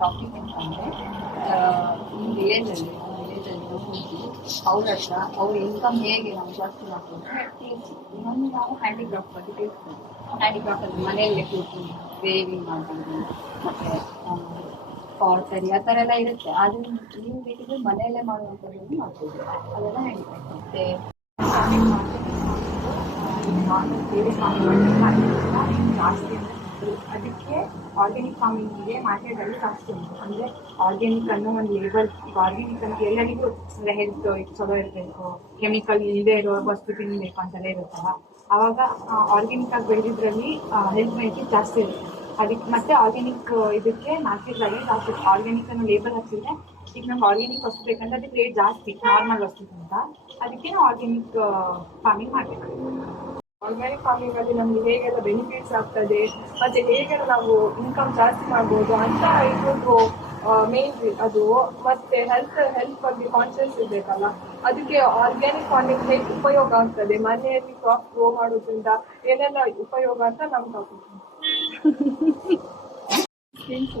Topic ಅಂತಂದರೆ ಈ ವಿಲೇಜಲ್ಲಿ ನಾವು ಹೋಗಿ ಅವ್ರ ಹತ್ರ ಅವ್ರ ಇನ್ಕಮ್ ಹೇಗೆ ನಾವು ಜಾಸ್ತಿ ಮಾಡ್ಬೋದು ತಿಳಿಸಿ. ಇನ್ನೊಂದು ನಾವು ಹ್ಯಾಂಡಿಕ್ರಾಫ್ಟ್ ಬಗ್ಗೆ ತಿಳಿಸ್ತೀವಿ. ಹ್ಯಾಂಡಿಕ್ರಾಫ್ಟಲ್ಲಿ ಮನೆಯಲ್ಲೇ ಕೂತು ವೇವಿಂಗ್ ಮಾಡ್ಬೋದು, ಮತ್ತು ಪಾಟರಿ ಆ ಥರ ಎಲ್ಲ ಇರುತ್ತೆ. ಆದರೆ ನೀವು ಬೇಕಿದ್ರೆ ಮನೆಯಲ್ಲೇ ಮಾಡುವಂಥದ್ದು ಮಾಡ್ಬೋದು. ಅದೆಲ್ಲ ಹ್ಯಾಂಡಿಕ್ರಾಫ್ಟ್. ಮತ್ತು ನಾರ್ಮಲ್ ಬೇರೆ ಫಾರ್ಮಿಂಗ್ ಜಾಸ್ತಿ ಅದಕ್ಕೆ ಆರ್ಗ್ಯಾನಿಕ್ ಫಾರ್ಮಿಂಗಿಗೆ ಮಾರ್ಕೆಟಲ್ಲಿ ಜಾಸ್ತಿ ಉಂಟು. ಅಂದರೆ ಆರ್ಗ್ಯಾನಿಕ್ ಅನ್ನೋ ಒಂದು ಲೇಬಲ್, ಆರ್ಗ್ಯಾನಿಕ್ ಅಂತ ಎಲ್ಲರಿಗೂ ಅಂದರೆ ಹೆಲ್ತ್ ಚಲೋ ಇರಬೇಕು, ಕೆಮಿಕಲ್ ಇಲ್ಲದೆ ಇರೋ ವಸ್ತು ತಿನ್ನಬೇಕು ಅಂತೆಲ್ಲ ಇರುತ್ತಲ್ಲ. ಆವಾಗ ಆರ್ಗ್ಯಾನಿಕ್ ಆಗಿ ಬೆಳೆದಿದ್ರಲ್ಲಿ ಹೆಲ್ತ್ ಬೆನಿಫಿಟ್ ಜಾಸ್ತಿ ಇರುತ್ತೆ. ಅದಕ್ಕೆ ಮತ್ತೆ ಆರ್ಗ್ಯಾನಿಕ್ ಇದಕ್ಕೆ ಮಾರ್ಕೆಟಲ್ಲಿ ಜಾಸ್ತಿ ಆರ್ಗ್ಯಾನಿಕ್ ಅನ್ನೋ ಲೇಬಲ್ ಹಾಕಿದ್ರೆ ಈಗ ನಮ್ಗೆ ಆರ್ಗ್ಯಾನಿಕ್ ವಸ್ತು ಬೇಕಂದ್ರೆ ಅದಕ್ಕೆ ರೇಟ್ ಜಾಸ್ತಿ ನಾರ್ಮಲ್ ವಸ್ತುಗಿಂತ. ಅದಕ್ಕೆ ನಾವು ಆರ್ಗ್ಯಾನಿಕ್ ಫಾರ್ಮಿಂಗ್ ಮಾಡಬೇಕು. ಆರ್ಗ್ಯಾನಿಕ್ ಫಾರ್ಮಿಂಗ್ ಅಲ್ಲಿ ನಮ್ಗೆ ಹೇಗೆಲ್ಲ ಬೆನಿಫಿಟ್ಸ್ ಆಗ್ತದೆ ಮತ್ತೆ ಹೇಗೆಲ್ಲ ನಾವು ಇನ್ಕಮ್ ಜಾಸ್ತಿ ಮಾಡ್ಬೋದು ಅಂತ ಇದೊಂದು ಮೇನ್ ಅದು. ಮತ್ತೆ ಹೆಲ್ತ್ ಬಗ್ಗೆ ಕಾನ್ಶಿಯಸ್ ಇರಬೇಕಲ್ಲ. ಅದಕ್ಕೆ ಆರ್ಗ್ಯಾನಿಕ್ ಫಾರ್ಮಿಂಗ್ ಹೇಗೆ ಉಪಯೋಗ ಆಗ್ತದೆ, ಮನೆಯಲ್ಲಿ ಕ್ರಾಪ್ ಗ್ರೋ ಮಾಡೋದ್ರಿಂದ ಏನೆಲ್ಲ ಉಪಯೋಗ ಅಂತ ನಮ್ಗೆ ಆಗ್ತದೆ.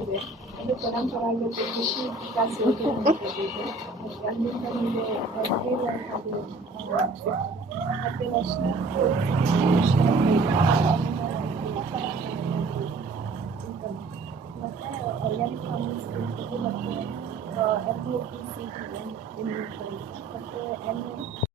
ಇದೆ ಅದು ಪರಂಪರಾಗತ ಕೃಷಿ ವಿಕಾಸ ಯೋಜನೆ ಅಲ್ಲಿಂದ ನಮಗೆ ಮತ್ತೆ ವರ್ಷ ಮತ್ತು ಆರ್ಗ್ಯಾನಿಕ್ ಫಾರ್ಮಿಂಗ್ ಮತ್ತು FOPC ಮತ್ತು